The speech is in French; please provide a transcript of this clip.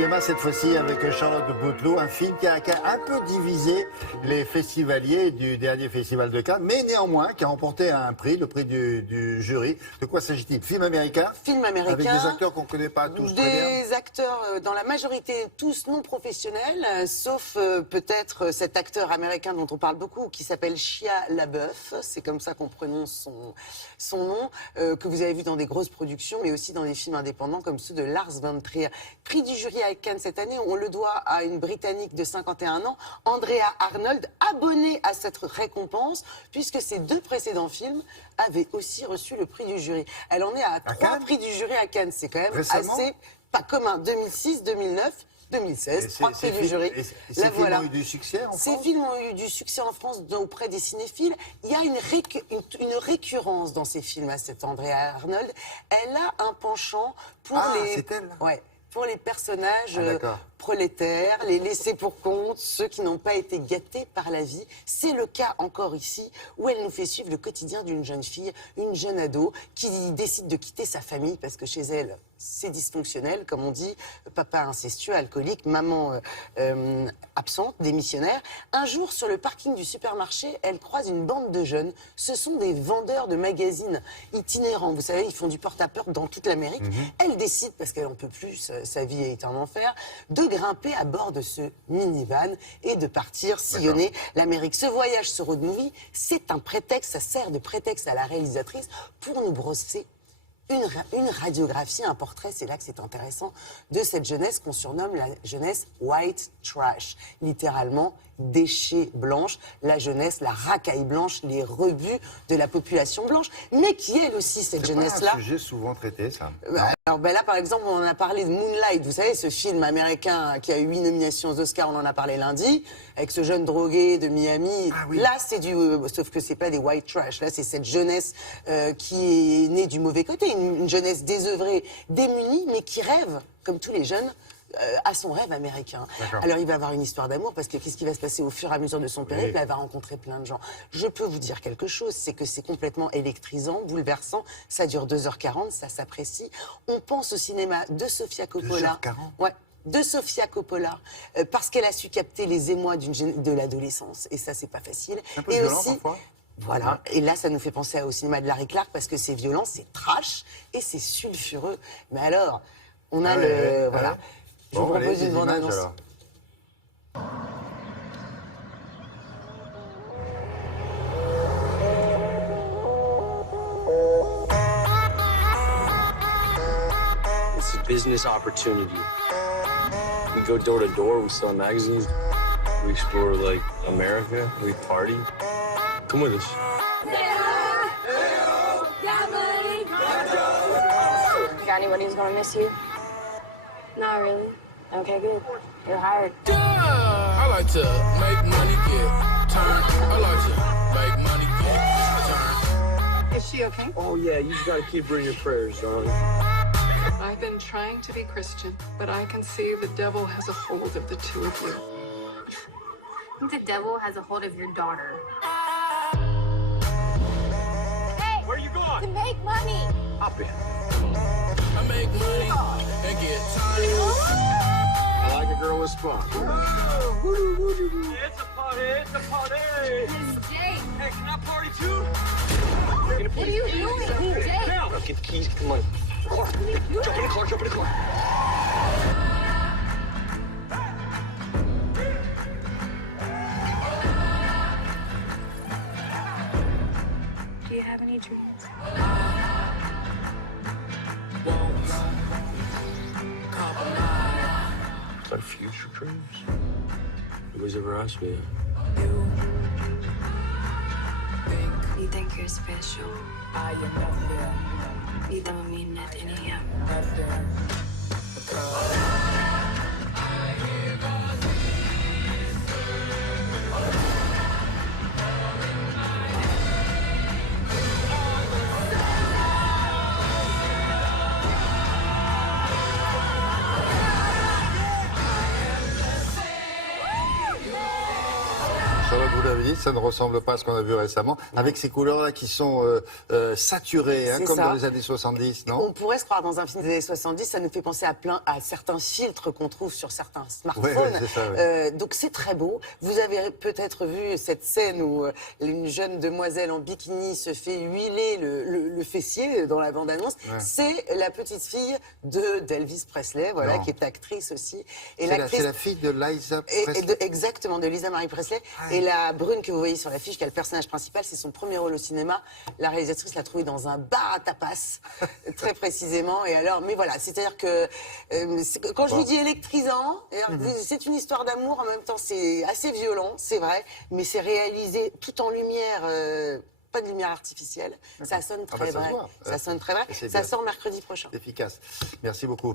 cinéma, cette fois-ci avec Charlotte Bouteloup, un film qui a un peu divisé les festivaliers du dernier festival de Cannes, mais néanmoins qui a remporté un prix, le prix du jury. De quoi s'agit-il? Film américain? Film américain. Avec des acteurs qu'on ne connaît pas tous très bien. Des acteurs, dans la majorité, tous non professionnels, sauf peut-être cet acteur américain dont on parle beaucoup, qui s'appelle Shia LaBeouf. C'est comme ça qu'on prononce son nom, que vous avez vu dans des grosses productions, mais aussi dans des films indépendants comme ceux de Lars von Trier. Prix du jury à Cannes cette année, on le doit à une Britannique de 51 ans, Andrea Arnold, abonnée à cette récompense, puisque ses deux précédents films avaient aussi reçu le prix du jury. Elle en est à 3 prix du jury à Cannes, c'est quand même assez pas commun. 2006, 2009... 2016, 3 prix du jury. Ces films ont eu du succès en France? Ces films ont eu du succès en France auprès des cinéphiles. Il y a une récurrence dans ces films à cette Andrea Arnold. Elle a un penchant pour c'est elle? Ouais, pour les personnages prolétaires, les laissés pour compte, ceux qui n'ont pas été gâtés par la vie. C'est le cas encore ici, où elle nous fait suivre le quotidien d'une jeune fille, une jeune ado, qui décide de quitter sa famille parce que chez elle, c'est dysfonctionnel, comme on dit, papa incestueux, alcoolique, maman absente, démissionnaire. Un jour, sur le parking du supermarché, elle croise une bande de jeunes. Ce sont des vendeurs de magazines itinérants. Vous savez, ils font du porte-à-porte dans toute l'Amérique. Elle décide, parce qu'elle n'en peut plus, sa vie est un enfer, de grimper à bord de ce minivan et de partir sillonner l'Amérique. Ce voyage, ce road movie, c'est un prétexte, ça sert de prétexte à la réalisatrice pour nous brosser une radiographie, un portrait, c'est là que c'est intéressant, de cette jeunesse qu'on surnomme la jeunesse white trash, littéralement déchets blanches, la jeunesse, la racaille blanche, les rebuts de la population blanche, mais qui elle aussi, cette jeunesse-là... C'est un sujet souvent traité, ça. Alors là, par exemple, on en a parlé de Moonlight, vous savez, ce film américain qui a eu 8 nominations aux Oscars, on en a parlé lundi, avec ce jeune drogué de Miami. Là, c'est du... sauf que c'est pas des white trash, là, c'est cette jeunesse qui est née du mauvais côté, une jeunesse désœuvrée, démunie, mais qui rêve, comme tous les jeunes, à son rêve américain. Alors il va avoir une histoire d'amour parce que qu'est-ce qui va se passer au fur et à mesure de son périple? Elle va rencontrer plein de gens. Je peux vous dire quelque chose, c'est que c'est complètement électrisant, bouleversant, ça dure 2h40, ça s'apprécie. On pense au cinéma de Sofia Coppola. 2h40 ? Ouais. De Sofia Coppola, parce qu'elle a su capter les émois de l'adolescence, et ça c'est pas facile. Un peu violent parfois. Voilà, et là ça nous fait penser au cinéma de Larry Clark parce que c'est violent, c'est trash et c'est sulfureux. Mais alors, on a voilà. Je vous propose une bande-annonce. It's a business opportunity. We go door to door, we sell magazines, we explore like America, we party. Come with us. Got anybody who's gonna miss you? Not really. Okay, good. You're hired. Yeah, I like to make money, get turned. I like to make money, get turned. Is she okay? Oh yeah, you just gotta keep her in your prayers, darling. I've been trying to be Christian, but I can see the devil has a hold of the two of you. I think the devil has a hold of your daughter. Hey! Where you going? To make money! Hop in. I make money and get turned. I like a girl with spunk. It's a party, it's a party. This is Jake. Hey, can I party too? What are you doing? Jake! Now get the keys, come on. Car. Jump in the car, jump in the car. Do you have any dreams? Is that future dreams? Nobody's ever asked me that. You think you're special? Di mo mean that anyhow. Charlotte, vous l'avez dit, ça ne ressemble pas à ce qu'on a vu récemment, avec ces couleurs-là qui sont saturées, hein, comme dans les années 70, non? On pourrait se croire dans un film des années 70, ça nous fait penser à certains filtres qu'on trouve sur certains smartphones. Donc c'est très beau. Vous avez peut-être vu cette scène où une jeune demoiselle en bikini se fait huiler le fessier dans la bande-annonce. C'est la petite fille d'Elvis Presley, voilà, qui est actrice aussi. C'est la fille de Liza Presley. Exactement, de Lisa Marie Presley. Et la brune que vous voyez sur l'affiche, qui est le personnage principal, c'est son premier rôle au cinéma. La réalisatrice l'a trouvé dans un bar à tapas, très précisément. Et alors, mais voilà, c'est-à-dire que quand je vous dis électrisant, c'est une histoire d'amour, en même temps c'est assez violent, c'est vrai, mais c'est réalisé tout en lumière, pas de lumière artificielle. Ça sonne très vrai. Ça sonne très vrai. Ça sort mercredi prochain. Efficace. Merci beaucoup.